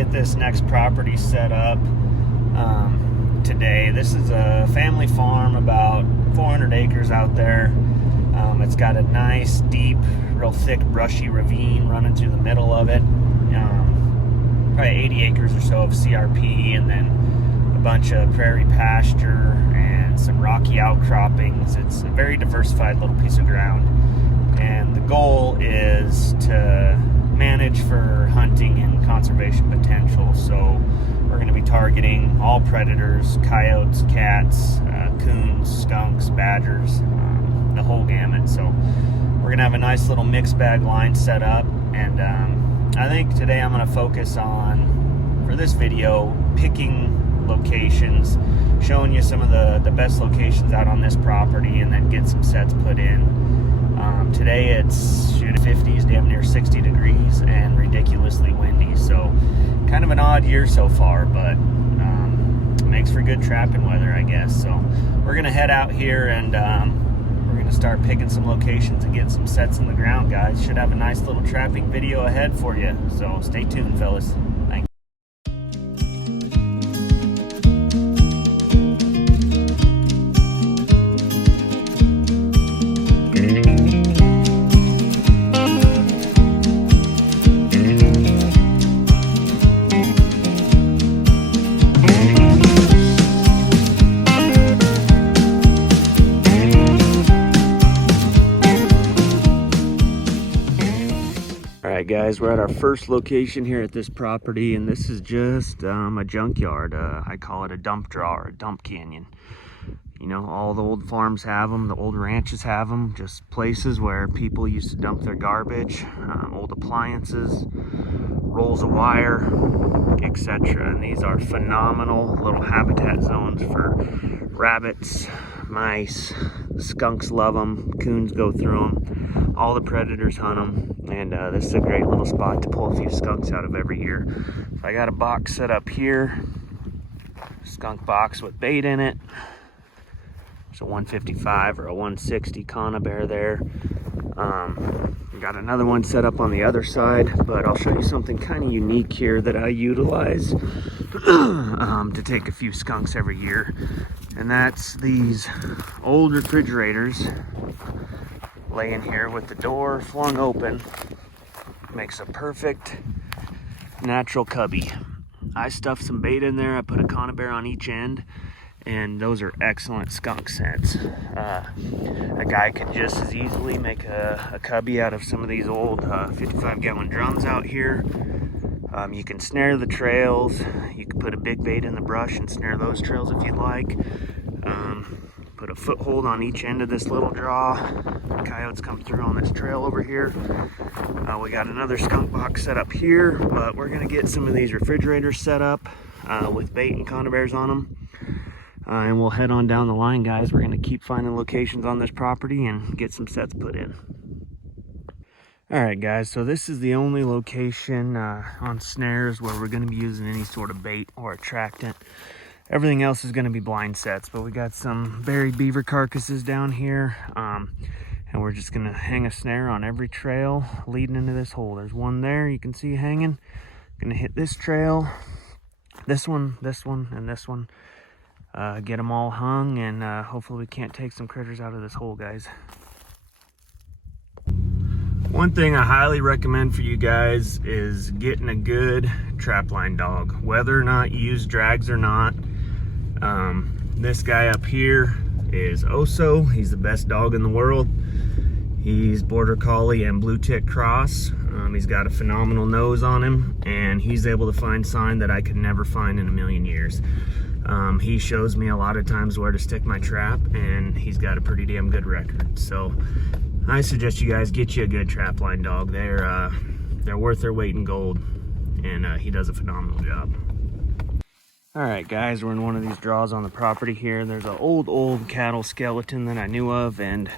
get this next property set up today. This is a family farm, about 400 acres out there. It's got a nice, deep, real thick, brushy ravine running through the middle of it. Probably 80 acres or so of CRP, and then a bunch of prairie pasture and some rocky outcroppings. It's a very diversified little piece of ground, and the goal is to manage for hunting and conservation potential. So we're going to be targeting all predators: coyotes, cats, coons, skunks, badgers, the whole gamut. So we're going to have a nice little mixed bag line set up, and I think today I'm going to focus on, for this video, picking locations, showing you some of the best locations out on this property, and then get some sets put in. Today it's 50s, damn near 60 degrees, and ridiculously windy, so kind of an odd year so far, but makes for good trapping weather, I guess. So we're gonna head out here, and we're gonna start picking some locations and getting some sets in the ground, guys. Should have a nice little trapping video ahead for you, so stay tuned, fellas. Thanks. Guys, we're at our first location here at this property, and this is just a junkyard. I call it a dump draw or a dump canyon. You know, all the old farms have them, the old ranches have them, just places where people used to dump their garbage, old appliances, rolls of wire, etc. And these are phenomenal little habitat zones for rabbits, mice. Skunks love them, coons go through them, all the predators hunt them, and this is a great little spot to pull a few skunks out of every year. So I got a box set up here, skunk box with bait in it. It's a 155 or a 160 conibear there. Got another one set up on the other side, but I'll show you something kind of unique here that I utilize to take a few skunks every year. And that's these old refrigerators laying here with the door flung open. Makes a perfect natural cubby. I stuffed some bait in there. I put a conibear on each end, and those are excellent skunk sets. A guy could just as easily make a cubby out of some of these old 55-gallon drums out here. You can snare the trails. You can put a big bait in the brush and snare those trails if you'd like. Put a foothold on each end of this little draw. Coyotes come through on this trail over here. We got another skunk box set up here, but we're gonna get some of these refrigerators set up with bait and conibears on them. And we'll head on down the line, guys. We're gonna keep finding locations on this property and get some sets put in. All right, guys, so this is the only location on snares where we're gonna be using any sort of bait or attractant. Everything else is gonna be blind sets, but we got some buried beaver carcasses down here, and we're just gonna hang a snare on every trail leading into this hole. There's one there you can see hanging. Gonna hit this trail, this one, and this one. Get them all hung, and hopefully we can't take some critters out of this hole, guys. One thing I highly recommend for you guys is getting a good trapline dog, whether or not you use drags or not. This guy up here is Oso. He's the best dog in the world. He's border collie and blue tick cross. He's got a phenomenal nose on him, and he's able to find sign that I could never find in a million years. He shows me a lot of times where to stick my trap, and he's got a pretty damn good record. So I suggest you guys get you a good trapline dog. They're worth their weight in gold, and he does a phenomenal job. All right, guys, we're in one of these draws on the property here. There's an old cattle skeleton that I knew of, and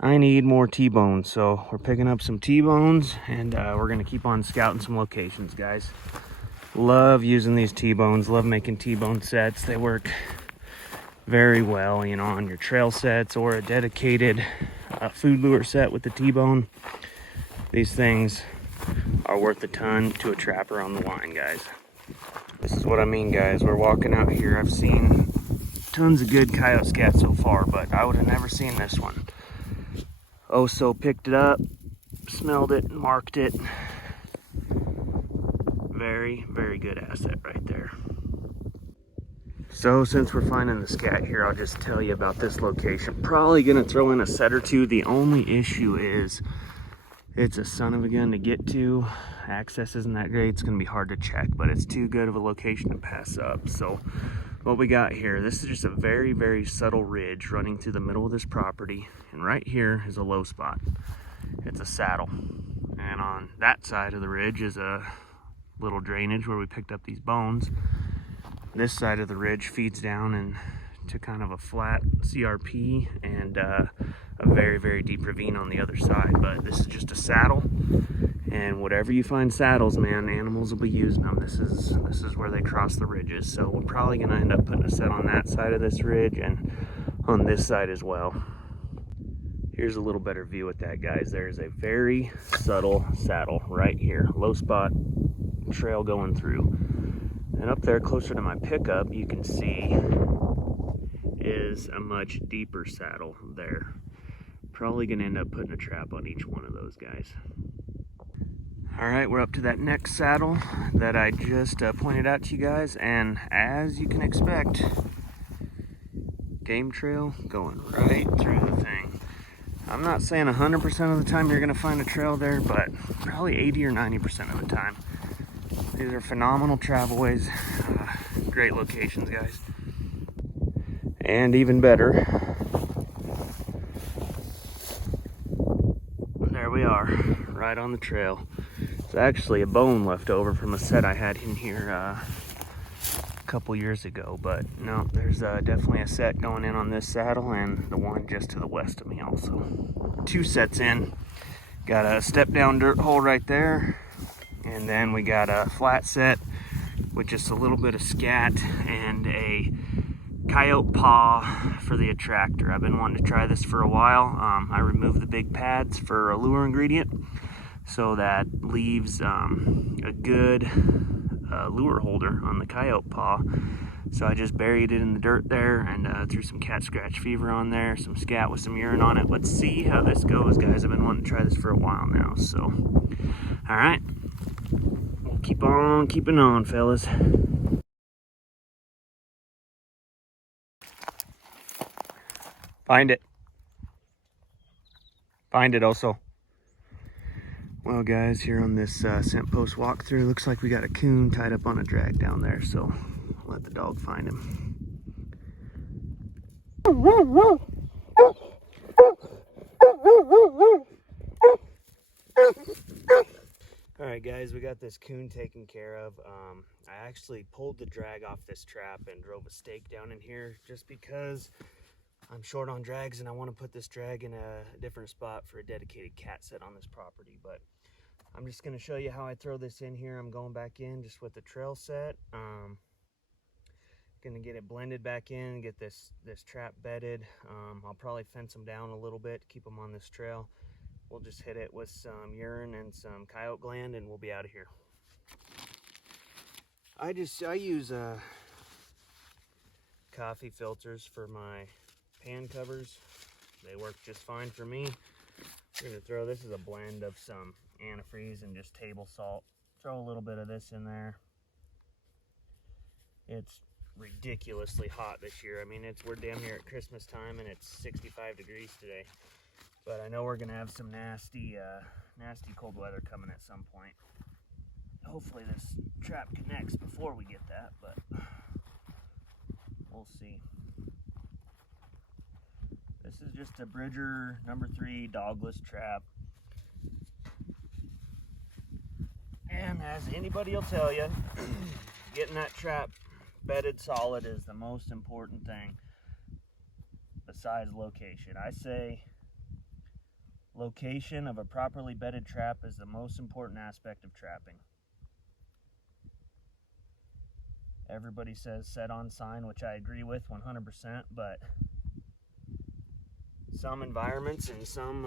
I need more T-bones. So we're picking up some T-bones, and we're gonna keep on scouting some locations, guys. Love using these T-bones, love making T-bone sets. They work very well, you know, on your trail sets or a dedicated food lure set with the T-bone. These things are are worth a ton to a trapper on the line, guys. This is what I mean, guys. We're walking out here. I've seen tons of good coyote scat so far, but I would have never seen this one. So picked it up, smelled it, marked it. Very, very good asset right there. So since we're finding the scat here, I'll just tell you about this location. Probably gonna throw in a set or two. The only issue is it's a son of a gun to get to. Access isn't that great. It's gonna be hard to check, but it's too good of a location to pass up. So what we got here, this is just a very, very subtle ridge running through the middle of this property. And right here is a low spot. It's a saddle. And on that side of the ridge is a little drainage where we picked up these bones. This side of the ridge feeds down into kind of a flat CRP and a very, very deep ravine on the other side. But this is just a saddle, and whatever you find saddles, man, animals will be using them. This is where they cross the ridges. So we're probably gonna end up putting a set on that side of this ridge and on this side as well. Here's a little better view with that, guys. There's a very subtle saddle right here, low spot, trail going through. And up there closer to my pickup, you can see is a much deeper saddle there. Probably gonna end up putting a trap on each one of those guys. All right, we're up to that next saddle that I just pointed out to you guys, and as you can expect, game trail going right through the thing. I'm not saying 100% of the time you're gonna find a trail there, but probably 80 or 90% of the time. These are phenomenal travelways, great locations, guys. And even better, there we are, right on the trail. It's actually a bone left over from a set I had in here a couple years ago, but no, there's definitely a set going in on this saddle and the one just to the west of me also. 2 sets in, got a step down dirt hole right there. And then we got a flat set with just a little bit of scat and a coyote paw for the attractor. I've been wanting to try this for a while. I removed the big pads for a lure ingredient, so that leaves a good lure holder on the coyote paw. So I just buried it in the dirt there and threw some cat scratch fever on there, some scat with some urine on it. Let's see how this goes, guys. I've been wanting to try this for a while now, so all right. We'll keep on keeping on, fellas. Find it. Find it also. Well, guys, here on this scent post walkthrough, looks like we got a coon tied up on a drag down there, so I'll let the dog find him. All right, guys, we got this coon taken care of. I actually pulled the drag off this trap and drove a stake down in here just because I'm short on drags and I want to put this drag in a different spot for a dedicated cat set on this property. But I'm just going to show you how I throw this in here. I'm going back in just with the trail set. Going to get it blended back in and get this trap bedded. I'll probably fence them down a little bit to keep them on this trail. We'll just hit it with some urine and some coyote gland and we'll be out of here. I use coffee filters for my pan covers. They work just fine for me. We're gonna throw, this is a blend of some antifreeze and just table salt. Throw a little bit of this in there. It's ridiculously hot this year. I mean, we're damn near at Christmas time and it's 65 degrees today. But I know we're gonna have some nasty cold weather coming at some point. Hopefully this trap connects before we get that, but we'll see. This is just a Bridger #3 dogless trap. And as anybody will tell you, getting that trap bedded solid is the most important thing besides location. I say location of a properly bedded trap is the most important aspect of trapping. Everybody says set on sign, which I agree with 100%, but some environments and some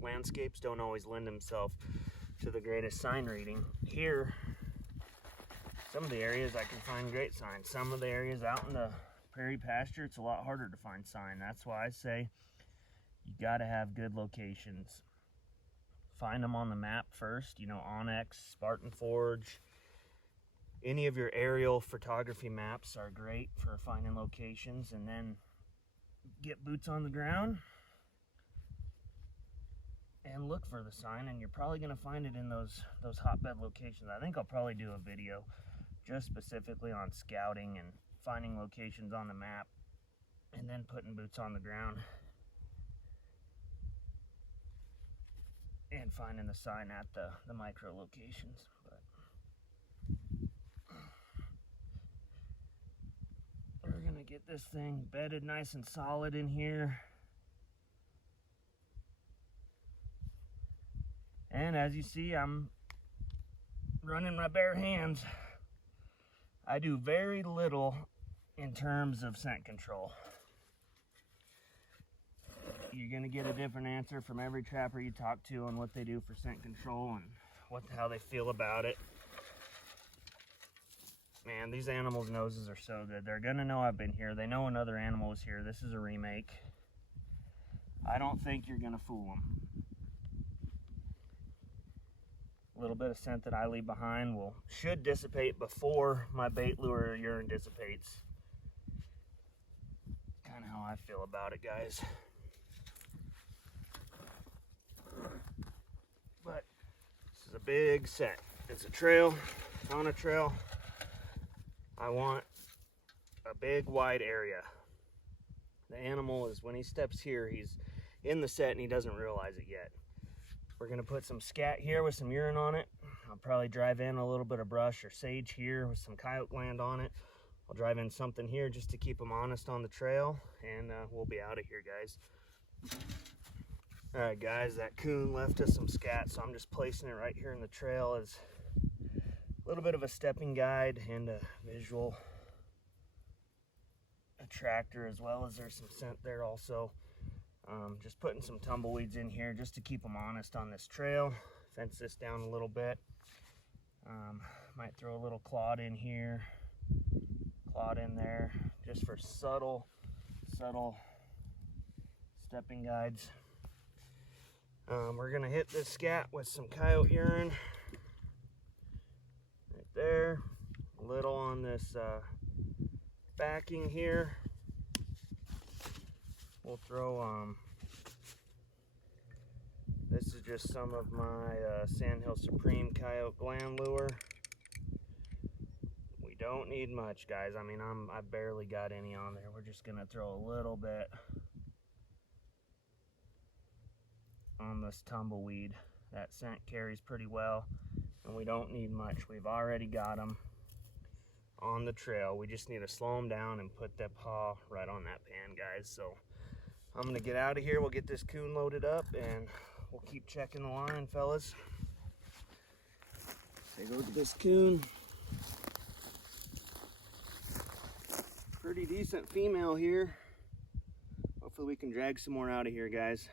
landscapes don't always lend themselves to the greatest sign reading. Here, some of the areas I can find great signs. Some of the areas out in the prairie pasture, it's a lot harder to find sign. That's why I say you gotta have good locations. Find them on the map first, you know, Onyx, Spartan Forge. Any of your aerial photography maps are great for finding locations, and then get boots on the ground and look for the sign, and you're probably going to find it in those hotbed locations. I think I'll probably do a video just specifically on scouting and finding locations on the map and then putting boots on the ground and finding the sign at the micro locations. But we're gonna get this thing bedded nice and solid in here. And as you see, I'm running my bare hands. I do very little in terms of scent control. You're gonna get a different answer from every trapper you talk to on what they do for scent control and how they feel about it. Man, these animals' noses are so good. They're gonna know I've been here. They know another animal was here. This is a remake. I don't think you're gonna fool them. A little bit of scent that I leave behind should dissipate before my bait lure urine dissipates. Kind of how I feel about it, guys. But this is a big set. It's a trail. On a trail, I want a big wide area. The animal is, when he steps here, he's in the set and he doesn't realize it yet. We're gonna put some scat here with some urine on it. I'll probably drive in a little bit of brush or sage here with some coyote gland on it. I'll drive in something here just to keep them honest on the trail, and we'll be out of here, guys. All right, guys, that coon left us some scat, so I'm just placing it right here in the trail as a little bit of a stepping guide and a visual attractor, as well as there's some scent there also. Just putting some tumbleweeds in here just to keep them honest on this trail. Fence this down a little bit. Might throw a little clod in here, clod in there, just for subtle stepping guides. We're gonna hit this scat with some coyote urine right there. A little on this backing here. We'll throw this is just some of my Sandhill Supreme coyote gland lure. We don't need much, guys. I mean, I barely got any on there. We're just gonna throw a little bit on this tumbleweed. That scent carries pretty well, and we don't need much. We've already got them on the trail. We just need to slow them down and put that paw right on that pan, guys. So I'm gonna get out of here. We'll get this coon loaded up and we'll keep checking the line, fellas. Take a look at this coon. Pretty decent female here. Hopefully we can drag some more out of here, guys.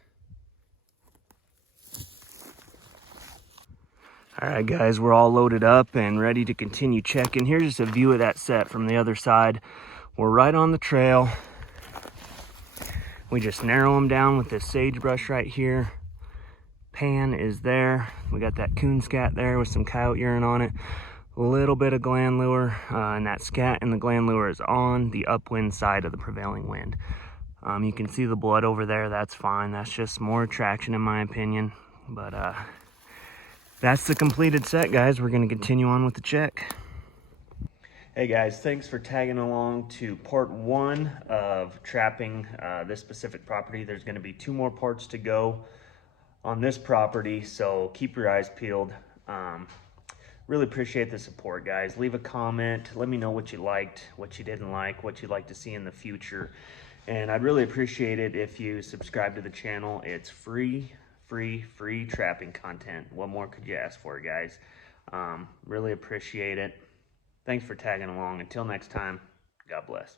All right, guys, we're all loaded up and ready to continue checking. Here's just a view of that set from the other side. We're right on the trail. We just narrow them down with this sagebrush right here. Pan is there. We got that coon scat there with some coyote urine on it. A little bit of gland lure, and that scat and the gland lure is on the upwind side of the prevailing wind. You can see the blood over there. That's fine. That's just more attraction in my opinion. But that's the completed set, guys. We're going to continue on with the check. Hey guys, thanks for tagging along to part 1 of trapping this specific property. There's going to be 2 more parts to go on this property, so keep your eyes peeled. Really appreciate the support, guys. Leave a comment. Let me know what you liked, what you didn't like, what you'd like to see in the future. And I'd really appreciate it if you subscribe to the channel. It's free trapping content. What more could you ask for, guys? Really appreciate it. Thanks for tagging along. Until next time, God bless.